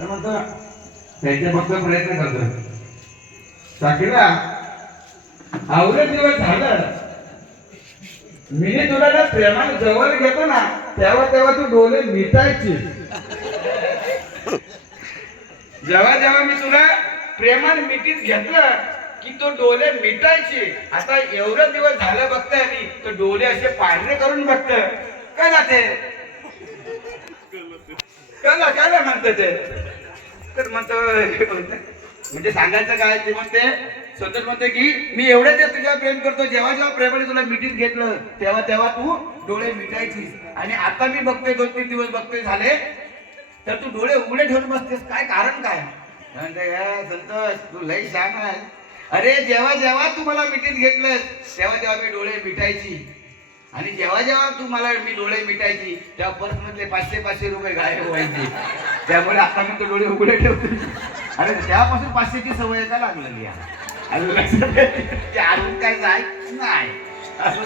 तर म्हणतो? त्यांचे फक्त प्रयत्न करतो साकीला आवडे दिवस झालं. मी तुला ना प्रेमाने जवळ घेतो ना तेव्हा तेव्हा तू डोले मिटायची. जेव्हा जेव्हा मी तुला प्रेमाने मिठीत घेतलं की तो डोले मिटायचे. आता एवढं दिवस झालं बघताय मी तो डोले असे पांढरे करून बघत काय ना ते? कळलं काय म्हणत ते? तर म्हणतो म्हणजे सांगायचं काय ते म्हणते सतत म्हणते की मी एवढं ते तुझ्या प्रेम करतो जेव्हा जेव्हा प्रेमाने तुला मिटिंग घेतलं तेव्हा तेव्हा तू डोळे मिटायची आणि आता मी बघतोय दोन तीन दिवस बघतोय झाले तर तू डोळे उघडे ठेवून बसतेस. काय कारण काय? म्हणते संतोष तू लई सांग अरे जेव्हा जेव्हा तू मला मिटिंग घेतलं तेव्हा तेव्हा मी डोळे मिटायची. आणि जेव्हा जेव्हा तू मला मी डोळे मिटायची तेव्हा परत मधले पाचशे पाचशे रुपये गायब व्हायचे. त्यामुळे आता मी तो डोळे उघडे ठेवतो. अरे त्यापासून पाचशेची सवय का लागलेली आहे. अजून अजून काय जाय नाही. असं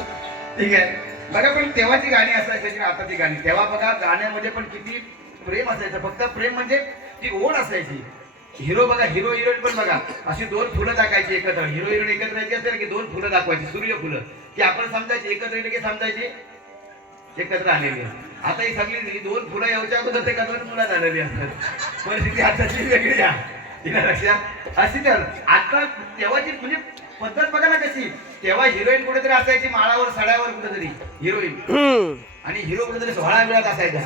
ठीक आहे. बघा पण तेव्हाची गाणी असायची आताची गाणी. तेव्हा बघा गाण्यामध्ये पण किती प्रेम असायचं. फक्त प्रेम म्हणजे ती ओढ असायची. हिरो बघा हिरो हिरोईन पण बघा. अशी दोन फुलं दाखवायची एकत्र. हिरो हिरोईन एकत्र यायची असेल की दोन फुलं दाखवायची? सूर्य फुलं की आपण समजायची एकत्र येईल की समजायची? एकत्र आलेली आहे. आता ही सगळी ही दोन फुलं यायच्या अगोदर ते दोन फुलं झालेली असतात. परिस्थिती आताची वेगळी आहे. तिला लक्षात अशी तर आता तेव्हाची म्हणजे पद्धत बघा ना कशी? तेव्हा हिरोईन कुठेतरी असायची माळावर सड्यावर कुठेतरी. हिरोईन. आणि हिरो कुठेतरी सोहळा वेळात असायचा.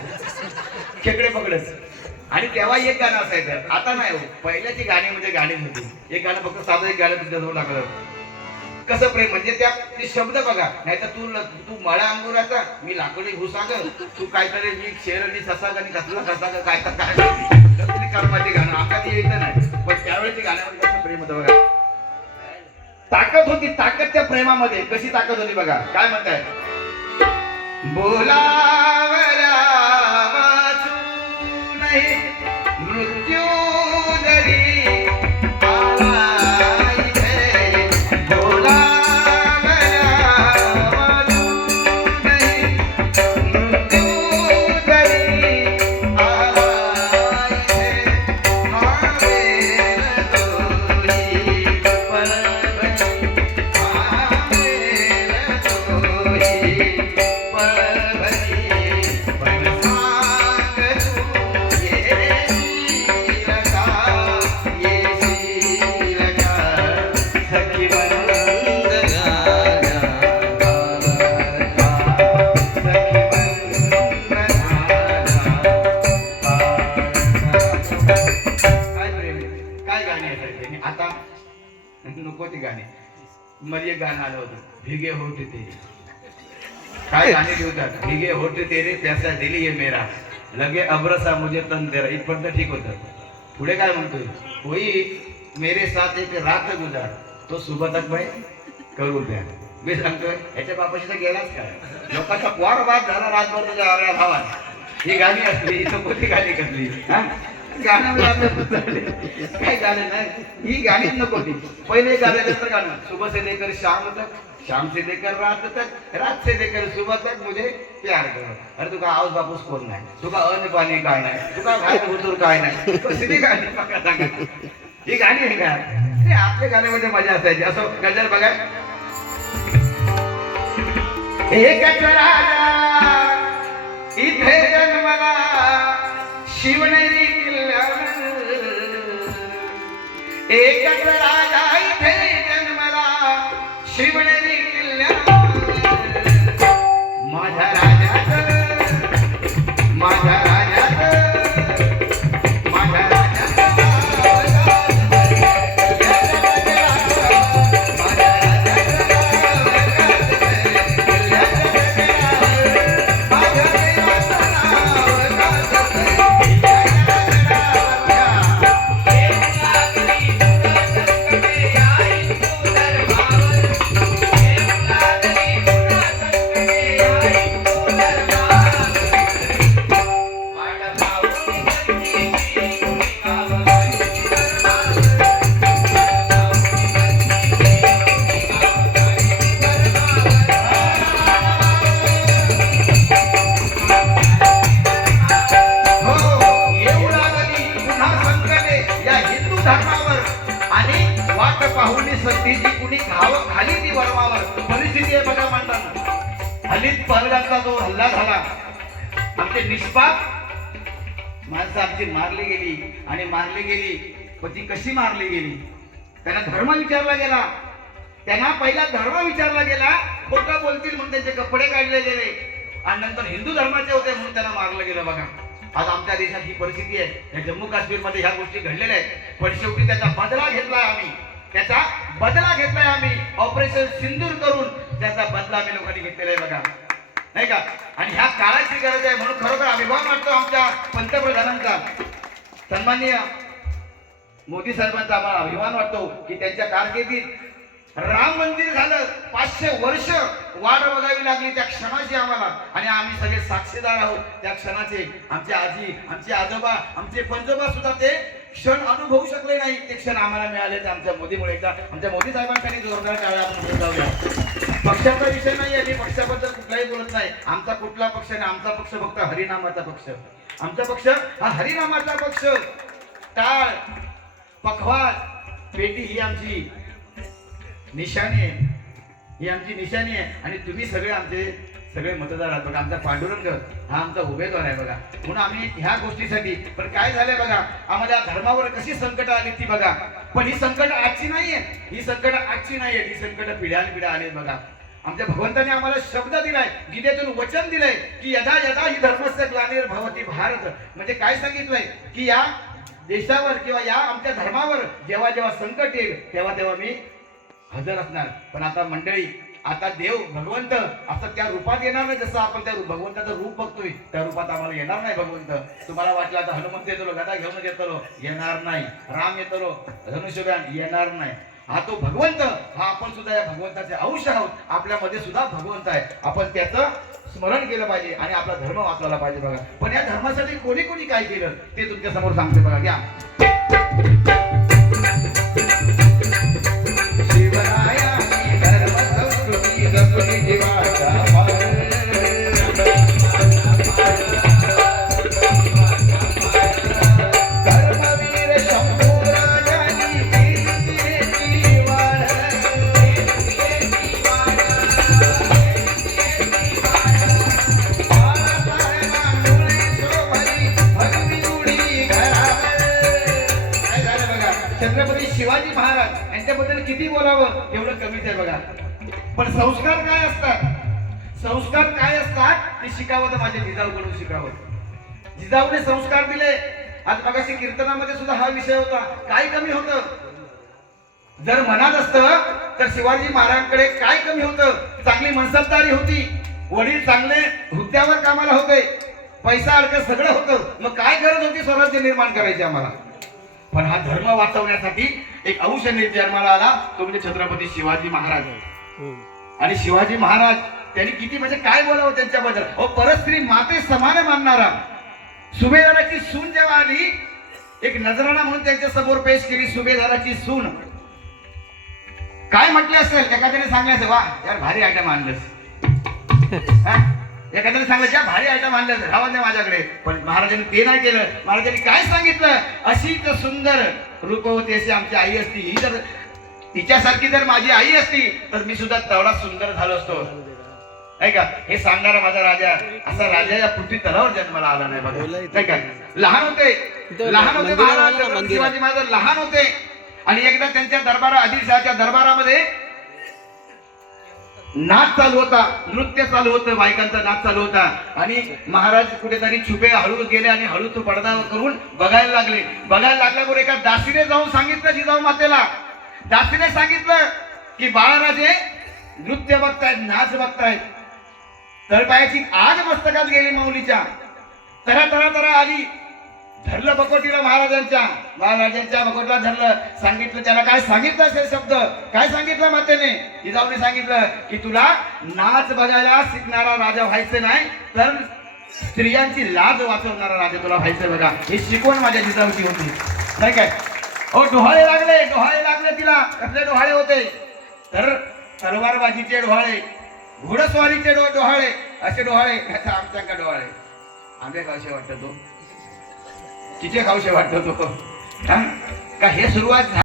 खेकडे पकडत. आणि तेव्हा एक गाणं असायचं. आता नाही हो. पहिल्याची गाणी म्हणजे गाणी होती. एक गाणं फक्त साधं एक गाणं तुझ्या जवळ लागलं. कसं प्रेम? म्हणजे त्या ते शब्द बघा. नाहीतर तू तू मळा अंगुराचा मी लाकडी घुसाग तू काहीतरी मी शेरणी ससाग आणि कसला कसाग काय काय कर्माचे गाणं. आता ते येत नाही. पण त्यावेळेची गाण्यामध्ये कसं प्रेम होतं बघा. ताकद होती ताकद त्या प्रेमामध्ये. कशी ताकद होती बघा. काय म्हणताय? बोला एक गाणं आलं होतं भिगे होते तेरे. काय गाणी लिहतात? भिगे होते तेरे प्यासा दिली ये मेरा. लगे अब्रसा मुझे तन तेरा. इथपर्यंत ठीक होतं. पुढे काय म्हणतोय? कोई मेरे साथ एक रात गुजार तो सुबह तक भाई करू द्या मी सांगतोय ह्याच्या बापाशी तर गेलाच काय? लोकांचा वार बाद झाला रातभर तुझ्या आवड्या भावात ही गाणी असली इथं कोणती गाणी कसली हा? गाणं आपल्या काय गाणं नाही. ही गाणीच नको ती पहिले गाणं नंतर गाणं? सुबह से लेकर शाम तक शाम से लेकर रात तक रात से लेकर सुबह तक मुझे प्यार करो अरे तुका आऊस बापूस कोण नाही? तुका अन्न पाणी काय नाही? तुका घात हुतूर काय नाही? कसली गाणी बघा सांगा. ही गाणी आहे का? ते आपल्या गाण्यामध्ये मजा असायची. असं गजर बघा. एक राजा इथे जन्मला एकच राजा इथे जन्मला. शिवनेरी किल्ल्यावर माझ्या राजाचं माझ्या सत्ती जी कुणी खावं खाली ती वर्मावर परिस्थिती आहे बघा मांडताना हल्लीच परगाचा जो हल्ला झाला आमचे निष्पाप माणसं आमची मारली गेली आणि मारली गेली पण ती कशी मारली गेली? त्यांना धर्म विचारला गेला. त्यांना पहिला धर्म विचारला गेला खोटं बोलतील म्हणून त्यांचे कपडे काढले गेले आणि नंतर हिंदू धर्माचे होते म्हणून त्यांना मारलं गेलं बघा. आज आमच्या देशात ही परिस्थिती आहे. या जम्मू काश्मीरमध्ये ह्या गोष्टी घडलेल्या आहेत. पण शेवटी त्याचा बदला घेतलाय आम्ही. त्याचा बदला घेतलाय आम्ही. ऑपरेशन सिंदूर करून त्याचा बदला आम्ही लोकांनी घेतलेला आहे बघा. नाही का? आणि ह्या काळाची गरज आहे म्हणून खरोखर अभिमान वाटतो आमच्या पंतप्रधानांचा. सन्माननीय मोदी साहेबांचा आम्हाला अभिमान वाटतो की त्यांच्या कारकिर्दीत राम मंदिर झालं. पाचशे वर्ष वाट बघावी लागली त्या क्षणाची आम्हाला. आणि आम्ही सगळे साक्षीदार आहोत त्या क्षणाचे. आमचे आजी आमचे आजोबा आमचे पंजोबा सुद्धा ते क्षण अनुभवू शकले नाही. ते क्षण आम्हाला मिळाले ते आमच्या मोदीमुळे. एकदा आमच्या मोदी साहेबांकडे जोरदार टाळ्या आपण घेऊन जाऊया. पक्षाचा विषय नाही आहे. मी पक्षाबद्दल कुठलाही बोलत नाही. आमचा कुठला पक्ष नाही. आमचा पक्ष फक्त हरिनामाचा पक्ष. आमचा पक्ष हा हरिनामाचा पक्ष. टाळ पखवाज पेटी ही आमची निशाणी आहे. ही आमची निशाणी आहे. आणि तुम्ही सगळे आमचे सगळे मतदार आहात. बघा आमचा पांडुरंग हा आमचा उमेदवार आहे बघा. म्हणून आम्ही ह्या गोष्टीसाठी पण काय झालंय बघा आम्हाला धर्मावर कशी संकट आली ती बघा. पण ही संकट आजची नाहीये. ही संकट आजची नाहीये ही संकट पिढ्यान पिढ्या आली बघा. आमच्या भगवंताने आम्हाला शब्द दिलाय गीतेतून वचन दिलंय की यदा यदा ही धर्मस्य ग्लानिर भवती भारत. म्हणजे काय सांगितलंय? की या देशावर किंवा या आमच्या धर्मावर जेव्हा जेव्हा संकट येईल तेव्हा तेव्हा मी हजर असणार. पण आता मंडळी आता देव भगवंत आता त्या रूपात येणार नाही जसं आपण त्या भगवंताचं रूप बघतोय. त्या रूपात आम्हाला येणार नाही भगवंत. तुम्हाला वाटलं आता हनुमंत येतो गदा घेऊन येतो येणार नाही. राम येतो धनुष्यबाण येणार नाही. हा तो भगवंत हा आपण सुद्धा या भगवंताचे अंश आहोत. आपल्यामध्ये सुद्धा भगवंत आहे. आपण त्याचं स्मरण केलं पाहिजे आणि आपला धर्म वाचवला पाहिजे बघा. पण या धर्मासाठी कोणी कोणी काय केलं ते तुमच्यासमोर सांगते बघा. घ्या. Thank you. पण संस्कार काय असतात? संस्कार काय असतात? ते शिकावं तर माझ्या जिजाऊकडून शिकावं. जिजाऊने संस्कार दिले. आज मगाशी कीर्तनामध्ये सुद्धा हा विषय होता. काय कमी होतं? जर मनात असतं तर शिवाजी महाराजांकडे काय कमी होतं? चांगली मनसबदारी होती. वडील चांगले हुद्द्यावर कामाला होते. पैसा अडकत सगळं होतं. मग काय गरज होती स्वराज्य निर्माण करायची आम्हाला? पण हा धर्म वाचवण्यासाठी एक अंश निर्जन्माला आला तो म्हणजे छत्रपती शिवाजी महाराज. आणि शिवाजी महाराज त्यांनी किती म्हणजे काय बोलावं त्यांच्याबद्दल? अहो परस्त्री माते समान मानणारा. सुभेदाराची सून जेव्हा आली एक नजराणा म्हणून त्यांच्यासमोर पेश केली सुभेदाराची सून. काय म्हटले असेल? एखाद्याने सांगले असेल वा यार भारी आयटम आणलंस. एखाद्याने सांगलं ज्या भारी आयटम आणलं राहा द्या माझ्याकडे. पण महाराजांनी ते नाही केलं. महाराजांनी काय सांगितलं? अशी तर सुंदर रूपवती अशी आमची आई असती. ही जर तिच्यासारखी जर माझी आई असती तर मी सुद्धा तेवढा सुंदर झालो असतो. नाही का? हे सांगणारा माझा राजा असा राजा या पृथ्वी तलावर जन्माला आला नाही बघा. नाही का? लहान होते. लहान होते महाराज. शिवाजी महाराज लहान होते आणि एकदा त्यांच्या दरबारा आदिलशहाच्या दरबारामध्ये नाच चालू होता नृत्य चालू होतं बायकांचा नाच चालू होता. आणि महाराज कुठेतरी छुपे हळू गेले आणि हळू तो पडदा करून बघायला लागले. बघायला लागल्यावर एका दासीने जाऊन सांगितलं जिजाऊ मातेला दासीने सांगितलं की बाळाराजे नृत्य बघतायत नाच बघतायत. तळपायाची आग मस्तकात गेली माऊलीच्या. तरा तरा तरा आली. धरलं बकोटीला महाराजांच्या. महाराजांच्या बकोटला धरलं. सांगितलं त्याला काय सांगितलं असेल शब्द? काय सांगितलं मातेने? जिजाऊने सांगितलं की तुला नाच बघायला शिकणारा राजा व्हायचं नाही तर स्त्रियांची लाज वाचवणारा राजा तुला व्हायचं बघा. हे शिकवण माझ्या जिजाऊची होती. नाही काय? हो डोहाळे लागले डोहाळे लागले तिला. कसले डोहाळे होते? तर तलवारबाजीचे डोहाळे घोडस्वारीचे डोहाळे असे डोहाळे. ह्याचा आमच्या का डोहाळे. आंबे खावशे वाटत तो. तिचे खावशे वाटत तो. का हे सुरुवात